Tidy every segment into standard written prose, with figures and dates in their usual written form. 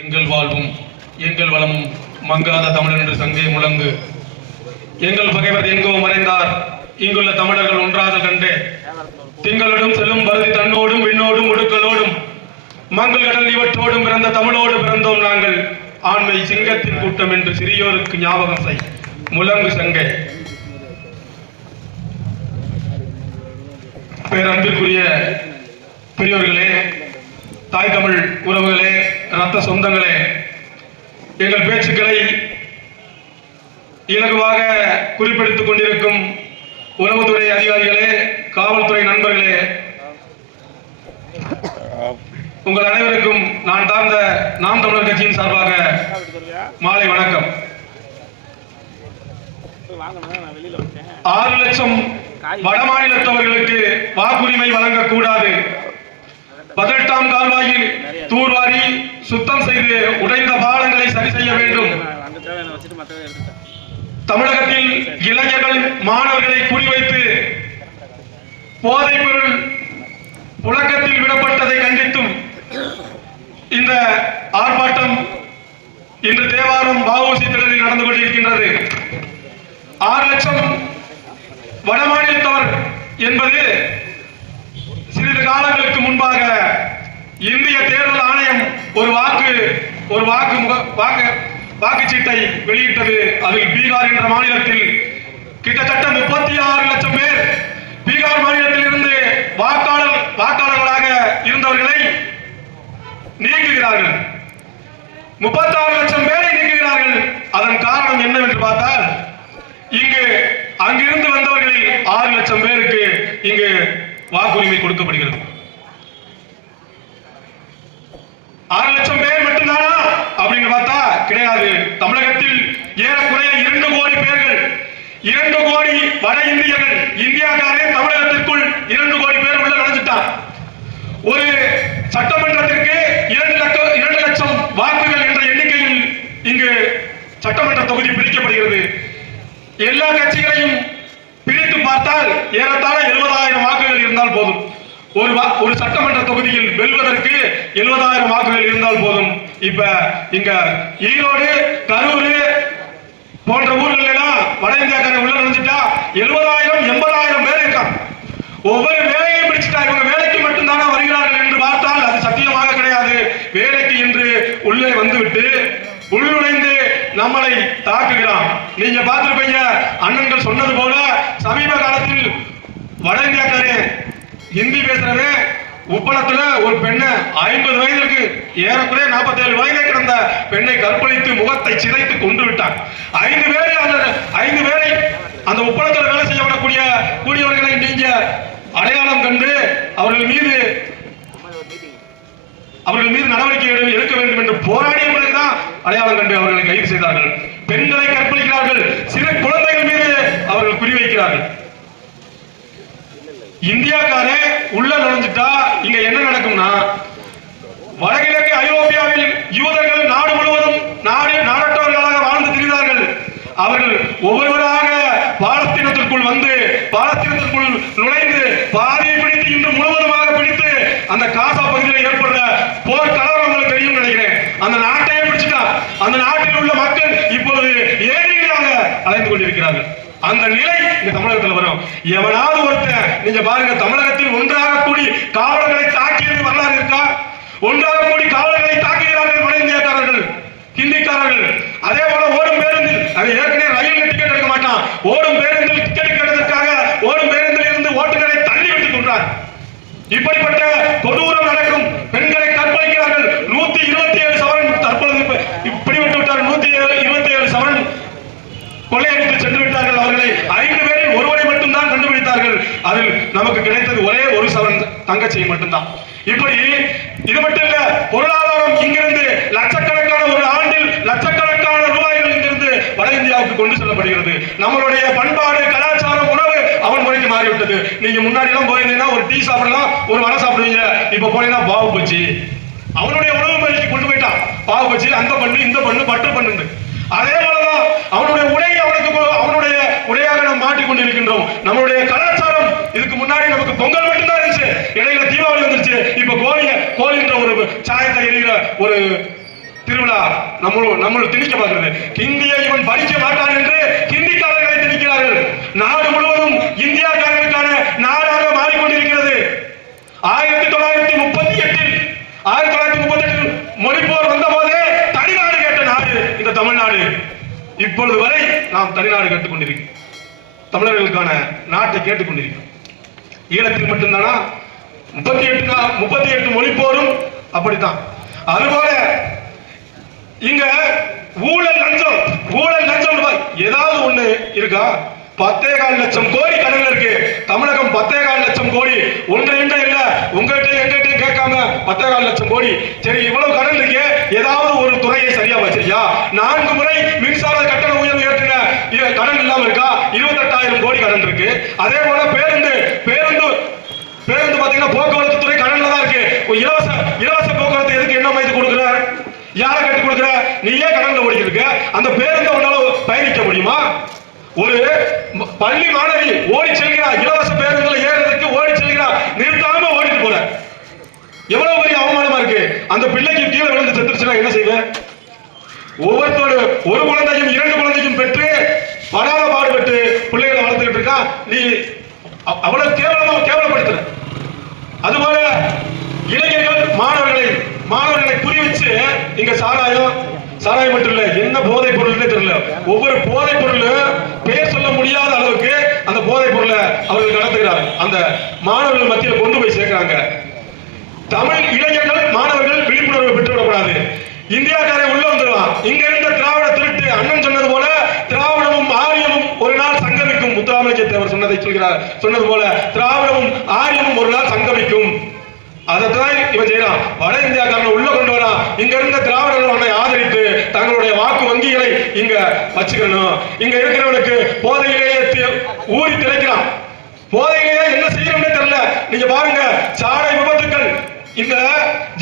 எங்கள் வாழ்வும் எங்கள் வளமும் மங்காத தமிழ் என்று சங்கே முழங்கு. எங்கள் பகைவர் எங்கோ மறைந்தார், இங்குள்ள தமிழர்கள் ஒன்றாதல் கண்டே. திங்களோடும் செல்லும் பருதி தன்னோடும் விண்ணோடும் உடுக்களோடும் மங்கள் கடல் இவற்றோடும் பிறந்த தமிழோடு பிறந்தோம் நாங்கள். ஆண்மை சிங்கத்தின் கூட்டம் என்று சிறியோருக்கு ஞாபகம் செய் முழங்கு சங்கே. பேரன்பிற்குரிய பெரியோர்களே, தாய் தமிழ் உறவுகளே, ரத்த சொந்தங்களே, எங்கள் பேச்சுக்களை இலகுவாக குறிப்பிடுத்துக் கொண்டிருக்கும் உளவுத்துறை அதிகாரிகளே, காவல்துறை நண்பர்களே, உங்கள் அனைவருக்கும் நான் சார்ந்த நாம் தமிழர் கட்சியின் சார்பாக மாலை வணக்கம். 6 லட்சம் வடமாநிலத்தவர்களுக்கு வாக்குரிமை வழங்கக்கூடாது. 18ஆம் கால்வாயில் தூர்வாரி சுத்தம் செய்து உடைந்த பாலங்களை சரி செய்ய வேண்டும். தமிழகத்தில் இளைஞர்கள் மாணவர்களை குறிவைத்து போதைப் பொருள் புழக்கத்தில் விடப்பட்டதை கண்டித்தும் இந்த ஆர்ப்பாட்டம் இன்று தேவாரம் வஉசி திடலில் நடந்து கொண்டிருக்கின்றது. 6 லட்சம் வடமாநிலத்தவர் என்பது சிறிது காலங்களுக்கு முன்பாக இந்திய தேர்தல் ஆணையம் ஒரு வாக்குச்சீட்டை வெளியிட்டது. அதில் பீகார் என்ற மாநிலத்தில் கிட்டத்தட்ட 36 லட்சம் பேர் பீகார் மாநிலத்தில் இருந்து வாக்காளர்களாக இருந்தவர்களை நீக்குகிறார்கள். 36 லட்சம் பேரை நீக்குகிறார்கள். அதன் காரணம் என்னவென்று பார்த்தால், அங்கிருந்து வந்தவர்களில் 6 லட்சம் பேருக்கு இங்கு வாக்குரிமை கொடுக்கப்படுகிறது. 6 லட்சம் பேர் மட்டும்தானா அப்படின்னு பார்த்தா கிடையாது. தமிழகத்தில் ஏறக்குறைய 2 கோடி பேர்கள், 2 கோடி வட இந்தியர்கள், இந்தியாக்காரே தமிழகத்திற்குள் 2 கோடி பேர் உள்ள நுழைஞ்சிட்டார். ஒரு சட்டமன்றத்திற்கு 2 லட்சம் வாக்குகள் என்ற எண்ணிக்கையில் இங்கு சட்டமன்ற தொகுதி பிரிக்கப்படுகிறது. எல்லா கட்சிகளையும் பிரித்து பார்த்தால் ஏறத்தாழ 70,000 வாக்குகள் இருந்தால் போதும். ஒரு சட்டமன்ற தொகுதியில் வெல்வதற்கு 70,000 வாக்குகள் இருந்தால் போதும். இப்ப இங்க ஈரோடு, கரூர் போன்ற ஊர்கள் எல்லாம் வட இந்தியாக்கார உள்ள நுழைஞ்சிட்டா 70,000 80,000 பேர் இருக்காங்க. ஒவ்வொரு வேலையை பிடிச்சிட்டா இவங்க வேலைக்கு மட்டும்தானா வருகிறார்கள் என்று பார்த்தால் அது சத்தியமாக கிடையாது. வேலைக்கு என்று உள்ளே வந்துவிட்டு உள்நுழைந்து நம்மளை தாக்குகிறான். நீங்க பார்த்திருப்பீங்க, அண்ணன்கள் சொன்னது போல சமீப காலத்தில் வட இந்தியாக்காரே ஹிந்தி பேசுறவன் உப்பளத்துல ஒரு பெண்ணை 50 வயதுக்கு ஏறக்குறைய 47 வயதை கிடந்த பெண்ணை கற்பழித்து முகத்தை சிதைத்து கொண்டு விட்டார். 5 பேரை அந்த உப்பளத்தில் வேலை செய்ய கூடியவர்களை நீங்க அடையாளம் கண்டு அவர்கள் மீது நடவடிக்கை எடுக்க வேண்டும் என்று போராடிய பிறகுதான் அடையாளம் கண்டு அவர்களை கைது செய்தார்கள். பெண்களை கற்பழிக்கிறார்கள், சிறு குழந்தைகள் மீது அவர்கள் குறிவைக்கிறார்கள். இந்தியாக்காரே உள்ள நுழைஞ்சிட்டா இங்க என்ன நடக்கும்னா, வடகிழக்கு ஐரோப்பியாவில் யூதர்கள் நாடு முழுவதும் நாடற்றவர்களாக வாழ்ந்து திரிந்தார்கள். அவர்கள் ஒவ்வொருவராக பாலஸ்தீனத்திற்குள் வந்து பாலஸ்தீனத்திற்குள் நுழைந்து பாதியை பிடித்து இன்று முழுவதுமாக பிடித்து அந்த காசா பகுதியில் ஏற்படுற போர் கலவரம் உங்களுக்கு தெரியும் நினைக்கிறேன். அந்த நாட்டையே பிடிச்சிட்டா அந்த நாட்டில் உள்ள மக்கள் இப்போது ஏழைகளாக அலைந்து கொண்டிருக்கிறார்கள். அந்த நிலை இந்த தமிழகத்தில் வரும். எவனாவது ஒருத்தன் நீங்க பாருங்க, தமிழகத்தில் ஒன்றாக கூடி காவலர்களை தாக்கியது வரலாறு இருக்கா? ஒன்றாக கூடி காவலர்களை தாக்குகிறார்கள் வட இந்தியக்காரர்கள், ஹிந்திக்காரர்கள். அதே போல ஓடும் பேருந்தில், அது ஏற்கனவே ரயில் டிக்கெட் எடுக்க மாட்டான், ஓடும் பேருந்தில் டிக்கெட் கேட்டதற்காக ஓடும் பேருந்தில் இருந்து ஓட்டுநரை தள்ளி விட்டுக் கொண்டார். இப்படிப்பட்ட கொடூரம் நடக்கும். பெண்களை கற்பழிக்கிறார்கள். 127 சவரன் தற்பொழுது இப்படி விட்டு விட்டார். 127 சவரன் கொள்ளையடித்து சென்று விட்டார்கள். அவர்களை 5 பேரில் ஒருவரை மட்டும்தான் கண்டுபிடித்தார்கள். அதில் நமக்கு கிடைத்தது ஒரே ஒரு சவரன் தங்கச்சியை மட்டும்தான். இப்படி இது மட்டும் இல்ல, பொருளாதாரம் இங்கிருந்து லட்சக்கணக்கான ஒரு ஆண்டில் லட்சக்கணக்கான ரூபாய்கள் இங்கிருந்து வட இந்தியாவுக்கு கொண்டு செல்லப்படுகிறது. நம்மளுடைய பண்பாடு, கலாச்சாரம், உணவு அவன் முறைக்கு மாறிவிட்டது. நீங்க முன்னாடி எல்லாம் போயிருந்தீங்கன்னா ஒரு டீ சாப்பிடலாம், ஒரு வடை சாப்பிடுவீங்க. இப்ப போனீங்கன்னா பாவு பச்சி அவனுடைய உணவு முறைக்கு கொண்டு போயிட்டான். பாவு பச்சி அந்த பண்ணு இந்த பண்ணு பட்டு பண்ணு. அதே போலதான் அவனுடைய அவனுடைய உடையாக நாம் மாட்டிக்கொண்டிருக்கின்றோம். நம்மளுடைய கலாச்சாரம் இதுக்கு முன்னாடி நமக்கு பொங்கல் மட்டும்தான் இருந்துச்சு, இடையில தீபாவளி வந்துருச்சு. இப்ப கோழின்ற ஒரு சாயத்தை எரிகிற ஒரு திருவிழா நம்ம திணிக்க பார்க்கிறது. ஹிந்தியை இவன் படிக்க மாட்டான் என்று ஹிந்திக்காரர்களை திணிக்கிறார்கள். நாடு முழுவதும் இந்தியாக்காரர்களுக்கான நாடாக மாறிக்கொண்டிருக்கிறது. 1938 மொழிப்போர் வந்த போதே தனிநாடு கேட்ட நாடு இந்த தமிழ்நாடு. இப்பொழுது வரை நாம் தனிநாடு கேட்டுக்கொண்டிருக்கிறோம். தமிழர்களுக்கான நாட்டை கேட்டுக்கொண்டிருக்கிறோம். ஈழத்தில் மட்டும்தானா? 38 மொழிப்போரும் அப்படித்தான். அதுபோல இங்க ஊழல் லஞ்சம் ஏதாவது ஒண்ணு இருக்கா? 10.25 லட்சம் கோடி கடன் இருக்கு. தமிழகம் 10.25 லட்சம் கோடி. ஒன்று இல்ல உங்ககிட்ட கேட்காம 10.25 லட்சம் கோடி. சரி, இவ்வளவு கடன் இருக்கு, ஏதாவது ஒரு துறையை சரியா வச்சிருக்கியா? 4 முறை மின்சார கட்டண உயர்வு ஏற்றின கடன் இல்லாம இருக்கா? 28,000 கோடி கடன் இருக்கு. அதே போல பேருந்து பாத்தீங்கன்னா போக்குவரத்து துறை கடன்ல தான் இருக்கு. இலவச போக்குவரத்து எதுக்கு என்ன மாதிரி கொடுக்குற? யாரை கட்டி கொடுக்குற? நீயே கடன்ல ஓடிட்டு இருக்க. அந்த பேருந்தை உன்னால பயணிக்க முடியுமா? ஒரு பள்ளி மாணவி ஓடி செல்கிறார், இலவச பேருந்துல ஏறதுக்கு ஓடி செல்கிறார், நிறுத்தாம ஓடிட்டு போற. எவ்வளவு பெரிய அவமானமா இருக்கு. அந்த பிள்ளைக்கு கீழே விழுந்து செத்துருச்சுன்னா என்ன செய்வேன்? ஒவ்வொருத்தோடு ஒரு குழந்தையும் 2 குழந்தையும் பெற்று படாத பாடுபட்டு பிள்ளைகளை வளர்த்துக்கிட்டு இருக்கா. நீ அவ்வளவு கேவலப்படுத்துற. அதுபோல இளைஞர்கள் மாணவர்களை குறி வச்சு இங்க சாராயம் மட்டும் இல்ல, என்ன போதைப் பொருள்னே தெரியல. ஒவ்வொரு போதைப் பொருள் பெயர் சொல்ல முடியாத அளவுக்கு அந்த போதைப் பொருளை அவர்கள் நடத்துகிறார்கள். அந்த மாணவர்கள் மத்தியில் கொண்டு போய் சேர்க்கிறாங்க. தமிழ் இளைஞர்கள் மாணவர்கள் விழிப்புணர்வு பெற்றுவிடக்கூடாது. இந்தியாக்காரை உள்ள வந்துடுவான். இங்க இருந்த திராவிட திருட்டு அண்ணன் சொன்னது போல திராவிடமும் ஆரியமும் ஒரு நாள் சங்கமிக்கும். முத்துராமலிங்க தேவர் சொன்னது போல திராவிடமும் ஆரியமும் ஒரு நாள் சங்கமிக்கும். அதைத்தான் இவன் செய்யறான். வட இந்தியாக்காரனை உள்ள கொண்டு வரான். இங்க இருந்த திராவிடர்கள் அவனை ஆதரித்து தங்களுடைய வாக்கு வங்கிகளை இங்க வச்சுக்கணும். இங்க இருக்கிறவனுக்கு போதையிலேயே ஊறி திளைக்கிறான். போதையிலேயே என்ன செய்யணும்னே தெரியல. நீங்க பாருங்க, சாலை விபத்துக்கள் இந்த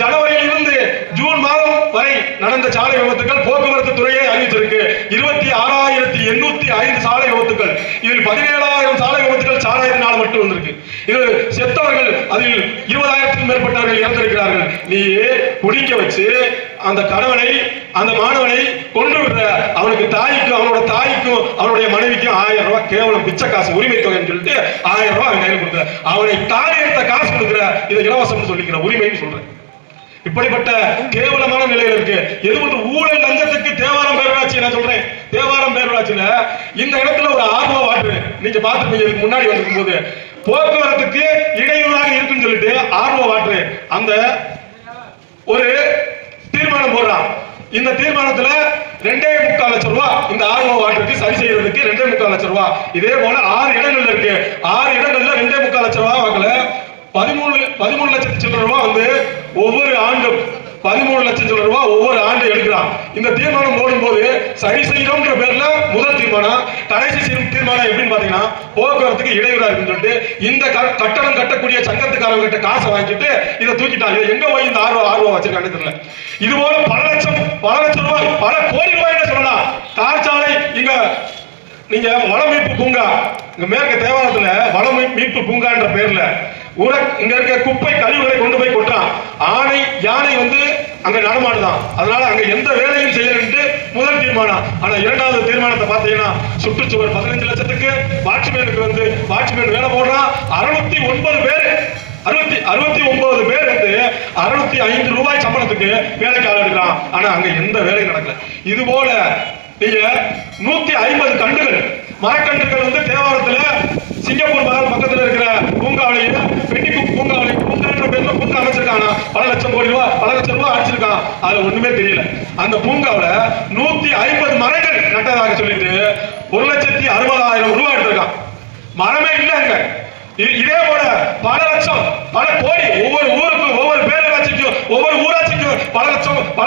ஜனவரியிலிருந்து ஜூன் மாதம் வரை நடந்த சாலை விபத்துக்கள் போக்குவரத்து துறையை அறிவிச்சிருக்கு. 26,805 சாலை விபத்துக்கள். இதில் 17,000 சாலை விபத்துக்கள் சாராயத்தினால் மட்டும் வந்திருக்கு. இது செத்தவர்கள் அதில் 20,000க்கும் மேற்பட்டவர்கள் இறந்திருக்கிறார்கள். நீ குடிக்க வச்சு அந்த கணவனை அந்த மாணவனை கொண்டு விடுற. அவனுக்கு அவனோட தாய்க்கும் அவனுடைய மனைவிக்கும் 1000 ரூபாய் கேவலம் பிச்சை காசு உரிமை தொகைன்னு சொல்லிட்டு 1000 ரூபாய் அவன் கையில் கொடுக்குற. அவனை தானே எடுத்த காசு கொடுக்குற. இதை இலவசம் சொல்லிக்கிற உரிமைன்னு சொல்றேன். இப்படிப்பட்ட கேவலமான நிலையில இருக்கு. எது வந்து ஊழல் லஞ்சத்துக்கு தேவாரம் பேரூராட்சி நான் சொல்றேன். தேவாரம் பேரூராட்சியில இந்த இடத்துல ஒரு ஆர்வ வாட்டர் நீங்க பார்த்துருப்பீங்க. இதுக்கு முன்னாடி வந்திருக்கும் போது போக்குவரத்துக்கு இடையூறாக இருக்குன்னு சொல்லிட்டு ஆர்வ வாட்டர் அந்த ஒரு தீர்மானம் போடுறான். இந்த தீர்மானத்துல 2.25 லட்சம் ரூபாய் இந்த ஆர்வ வாட்டருக்கு சரி செய்யறதுக்கு 2.25 லட்சம் ரூபாய். இதே போல 6 இடங்கள்ல இருக்கு. 6 இடங்கள்ல 2.25 லட்சம் ரூபாய் வாங்கல. 13 லட்சம் சில்லற ரூபாய் வந்து ஒவ்வொரு ஆண்டும் 13 லட்சம் சில்லற ரூபாய் ஒவ்வொரு ஆண்டு எடுக்கிறான். இந்த தீர்மானம் போடும்போது சரி செய்யணும்ன்ற பேர்ல முதல் தீர்மானம், கடைசி தீர்மானம் எப்படின்னு பாத்தீங்கன்னா போக்குவரத்துக்கு இடையூறா இருக்குன்னு சொல்லிட்டு இந்த கட்டணம் கட்டக்கூடிய சங்கத்துக்காரங்க கிட்ட காசை வாங்கிட்டு இதை தூக்கிட்டான். இதை எங்க போய் இந்த ஆர்வம் வச்சிருக்கான்னு தெரியல. இது போல பல லட்சம் ரூபாய், பல கோடி ரூபாய் சொல்லலாம். தார்ச்சாலை இங்க நீங்க வன மீட்பு பூங்கா, இங்க மேற்கு தேவாரத்துல வன மீட்பு பூங்கான்ற பேர்ல இங்க இருக்க குப்பை கழிவுகளை கொண்டு போய் கொட்டான். யானை வந்து அங்க நடமாடுதான். அதனால அங்க எந்த வேலையும் செய்யலன்ட்டு முதல் தீர்மானம். ஆனா 2வது தீர்மானத்தை பாத்தீங்கன்னா சுற்றுச்சுவர் 15 லட்சத்துக்கு வாட்ச்மேனுக்கு வந்து வாட்ச்மேன் வேலை போடுறான். 69 பேர் வந்து 605 ரூபாய் சம்பளத்துக்கு வேலைக்கு ஆள் எடுக்கிறான். ஆனா அங்க எந்த வேலையும் நடக்கல. இது போல நீங்க 150 கண்டுகள் மரக்கன்றுகள் வந்து தேவாரத்துல சிங்கப்பூர் மகல் பக்கத்துல இருக்கிற பூங்காவளையும் பெட்டிக்குப் பூங்காவளையும் பூங்கான்ற பேர்ல பூங்கா அமைச்சிருக்காங்க. பல லட்சம் ரூபாய் அடிச்சிருக்கான். அதுல ஒண்ணுமே தெரியல. அந்த பூங்காவில 150 மரங்கள் நட்டதாக சொல்லிட்டு 1,60,000 ரூபாய் எடுத்திருக்கான். மரமே இல்லைங்க. இதே போல பல லட்சம் பல கோடி ஒவ்வொரு ஊருக்கும் ஒவ்வொரு பேரூராட்சிக்கும் ஒவ்வொரு ஊராட்சிக்கும் பல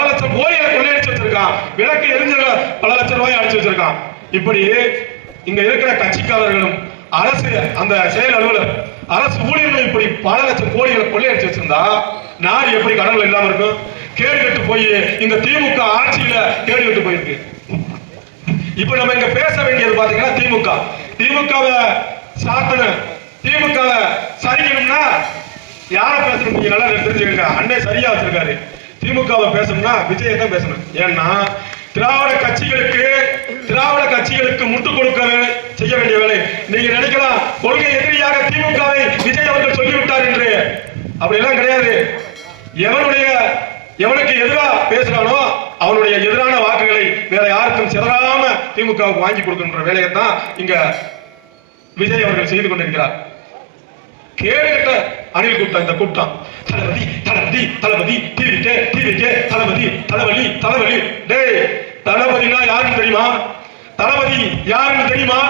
லட்சம் கோடிகளை கொள்ளையடிச்சு வச்சிருக்கான். விளக்கு எரிஞ்ச பல லட்சம் ரூபாய் அடிச்சு வச்சிருக்கான். இப்படி இங்க இருக்கிற கட்சிக்காரர்களும் அரசு அந்த செயல் அலுவலர் அரசு ஊழியர்கள் இப்படி பல லட்சம் கோடிகளை கொள்ளையடிச்சு வச்சிருந்தா நாடு எப்படி கடன்கள் இல்லாம இருக்கும்? கேடு கட்டு போய் இந்த திமுக ஆட்சியில கேடு கட்டு போயிருக்கு. இப்ப நம்ம இங்க பேச வேண்டியது பாத்தீங்கன்னா திமுகவை சாத்தணும், திமுகவை சரிக்கணும்னா யார பேசணும்? நீங்க நல்லா தெரிஞ்சுக்கங்க. அண்ணே சரியா வச்சிருக்காரு. திமுகவை பேசணும்னா விஜயை தான் பேசணும். ஏன்னா திராவிட கட்சிகளுக்கு முட்டு கொடுக்க செய்ய வேண்டிய வேலை. நீங்க நினைக்கலாம் கொள்கை எதிரியாக திமுகவை விஜய் அவர்கள் சொல்லிவிட்டார் என்று. அப்படி எல்லாம் கிடையாது. எவனுக்கு எதிராக பேசுறானோ அவனுடைய எதிரான வாக்குகளை வேற யாருக்கும் சிதறாம திமுகவுக்கு வாங்கி கொடுக்கின்ற வேலையை தான் இங்க விஜய் அவர்கள் செய்து கொண்டிருக்கிறார். கேடுகட்ட அணில் கூட்டம் இந்த கூட்டம். தளபதி தளபதி தளபதி டிவிக்கே தளபதி தலைவலி தலைவலி. டேய், தளபதினா யாருன்னு தெரியுமா? தளபதி யாருன்னு தெரியுமா?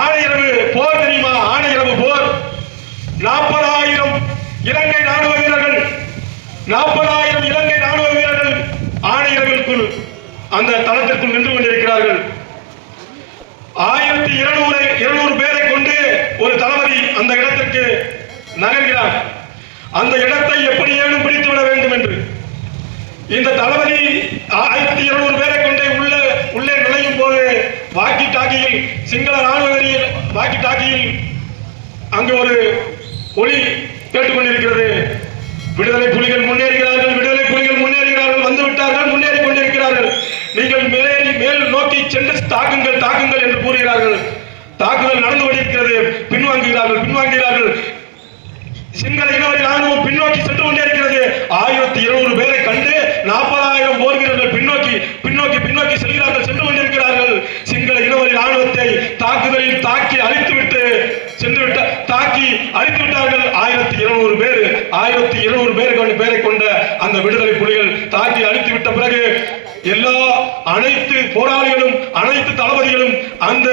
ஆணையரவு போர் தெரியுமா? ஆணையரவு போர் 40,000 இலங்கை ராணுவ வீரர்கள் 40,000 இலங்கை ராணுவ வீரர்கள் ஆணையர்களுக்குள் அந்த தளத்திற்குள் நின்று கொண்டிருக்கிறார்கள். 1200 பேரை கொண்டு ஒரு தளபதி அந்த இடத்திற்கு நகர்கிறார். அந்த இடத்தை எப்படியேனும் பிடித்துவிட வேண்டும் என்று இந்த தளபதி 1200 பேரை கொண்டு உள்ளே நுழையும் போது வாக்கி டாக்கியில் சிங்கள ராணுவ வாக்கி டாக்கியில் அங்கு ஒரு ஒளி கேட்டுக்கொண்டிருக்கிறது. விடுதலை புலிகள் முன்னேறுகிறார்கள், விடுதலை புலிகள் முன்னேறுகிறார்கள், வந்து விட்டார்கள், முன்னேறி கொண்டிருக்கிறார்கள். நீங்கள் மேல் நோக்கி சென்று தாக்குங்கள் என்று கூறுகிறார்கள். தாக்குதல் நடந்து கொண்டிருக்கிறது. பின்வாங்குகிறார்கள். சிங்கள இனவரி ராணுவம் பின்னோக்கி சென்று கொண்டிருக்கிறது. 1200 பேரை கண்டு 40,000 போர் வீரர்கள் பின்னோக்கி செல்கிறார்கள், சென்று கொண்டிருக்கிறார்கள். சிங்கள இனவரி ராணுவத்தை தாக்குதலில் தாக்கி அழித்துவிட்டு அழித்துவிட்டார்கள். 1200 பேரை கொண்ட அந்த விடுதலை புலிகள் தாக்கி அழித்துவிட்ட பிறகு அனைத்து போராளிகளும் அனைத்து தளபதிகளும் அந்த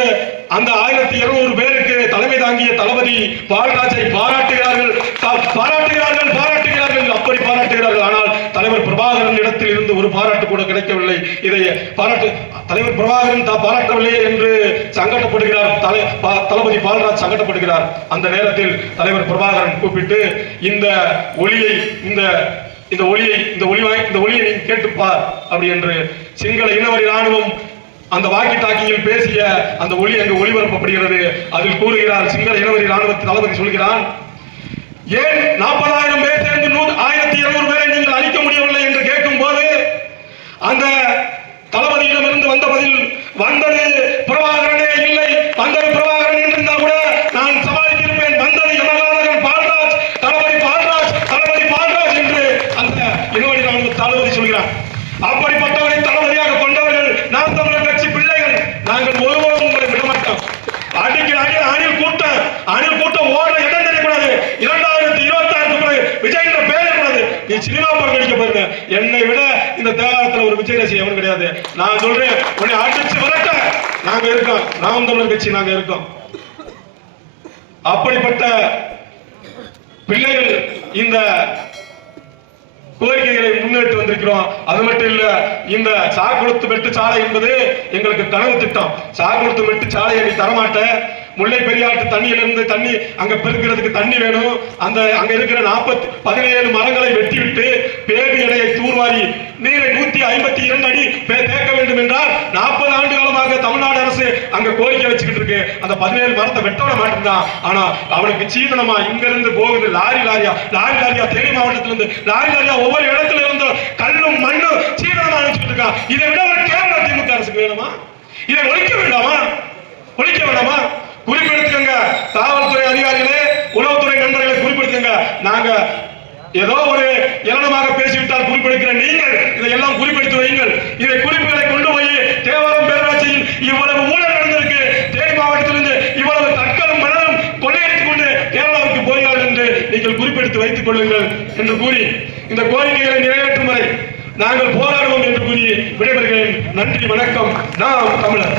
1200 பேருக்கு தலைமை தாங்கிய தளபதி பால்ராஜை பாராட்டுகிறார்கள். அப்படி பாராட்டுகிறார்கள். ஆனால் தலைவர் பிரபாகரன் இடத்தில் இருந்து ஒரு பாராட்டு கூட கிடைக்கவில்லை. இதை தலைவர் பிரபாகரன் பாராட்டவில்லை என்று சங்கடப்படுகிறார். தளபதி பால்ராஜ் சங்கடப்படுகிறார். அந்த நேரத்தில் தலைவர் பிரபாகரன் கூப்பிட்டு இந்த ஒளியை நீ கேட்டுப்பார் அப்படி என்று சிங்கள இனவரி ராணுவம் அந்த வாக்கி டாக்கியில் பேசிய அந்த ஒளி அங்கு ஒளிபரப்பப்படுகிறது. அதில் கூறுகிறார், சிங்கள இனவரி ராணுவ தளபதி சொல்கிறான், ஏன் 40,000 பேர் சேர்ந்து 1200 பேரை நீங்கள் அழிக்க முடியவில்லை என்று கேட்கும் போது அந்த தளபதியிடமிருந்து வந்த பதில், வந்தது பிரபாகரனே இல்லை, வந்தது பிரபாகரன் என்றிருந்தால் கூட நான் சமாளித்திருப்பேன், வந்தது எமகானகன் பால்ராஜ், தளபதி பால்ராஜ் என்று அந்த இனவரி ராணுவ தளபதி சொல்கிறார். அப்படிப்பட்டவரை தளபதியாக கொண்டவர்கள் நாம் தமிழர் கட்சி பிள்ளைகள். நாங்கள் ஒருவரும் உங்களை விடமாட்டோம். அணில் கூட்டம் ஓட இடம் தெரியக்கூடாது. 2026 விஜய் என்ற பெயர் கூடாது. நீ சினிமா படம் நடிக்க பாருங்க. என்னை விட இந்த தேவாரத்தில் ஒரு விஜய் ரசி எவனும் கிடையாது. நான் சொல்றேன், உன்னை அடிச்சு வரட்ட நாங்க இருக்கோம். நாம் தமிழர் கட்சி நாங்க இருக்கோம். அப்படிப்பட்ட பிள்ளைகள் இந்த கோரிக்கைகளை முன்னெடுத்து வந்திருக்கிறோம். அது மட்டும் இல்ல, இந்த சாக்குளத்து மெட்டு சாலை என்பது எங்களுக்கு கனவு திட்டம். சாக்குளத்து மெட்டு சாலையை நீ தரமாட்ட. முல்லை பெரியாற்று தண்ணியிலிருந்து தண்ணி அங்க பெருக்கிறதுக்கு தண்ணி வேணும். அங்க இருக்கிற 17 மரங்களை வெட்டிவிட்டு பேடு எடையை தூர்வாரி நீரை 152 அடி தேக்க வேண்டும் என்றால் 40 ஆண்டு காலமாக தமிழ்நாடு அரசு அங்க கோரிக்கை வச்சுக்கிட்டு இருக்கு. அந்த 17 மரத்தை வெட்ட விட மாட்டேங்கிறான். ஆனா அவனுக்கு சீதனமா இங்க இருந்து போகுது லாரியா தேனி மாவட்டத்திலிருந்து லாரியா ஒவ்வொரு இடத்துல இருந்து கல்லும் மண்ணும் சீதனமா அனுப்பிச்சுட்டு இருக்கான். இதை விட ஒரு கேரள திமுக அரசுக்கு வேணுமா? இதை ஒழிக்க வேண்டாமா? குறிப்பெடுத்துக்கங்க. காவல்துறை அதிகாரிகளே, உளவுத்துறை நண்பர்களை குறிப்பெடுத்துங்க. நாங்க ஏதோ ஒரு ஏளனமாக பேசிவிட்டால் குறிப்பெடுக்கிற நீங்கள் இதையெல்லாம் குறிப்பெடுத்து வையுங்கள். இதை குறிப்புகளை கொண்டு போய் தேவாரம் பேரூராட்சியில் இவ்வளவு ஊழல் நடந்திருக்கு, தேனி மாவட்டத்திலிருந்து இவ்வளவு தற்கொலும் மனதும் கொள்ளையடித்துக் கொண்டு கேரளாவுக்கு போகிறார்கள் என்று நீங்கள் குறிப்பெடுத்து வைத்துக் கொள்ளுங்கள் என்று கூறி இந்த கோரிக்கைகளை நிறைவேற்றும் வரை நாங்கள் போராடுவோம் என்று கூறி விடைபெறுகிறேன். நன்றி, வணக்கம். நாம் தமிழர்.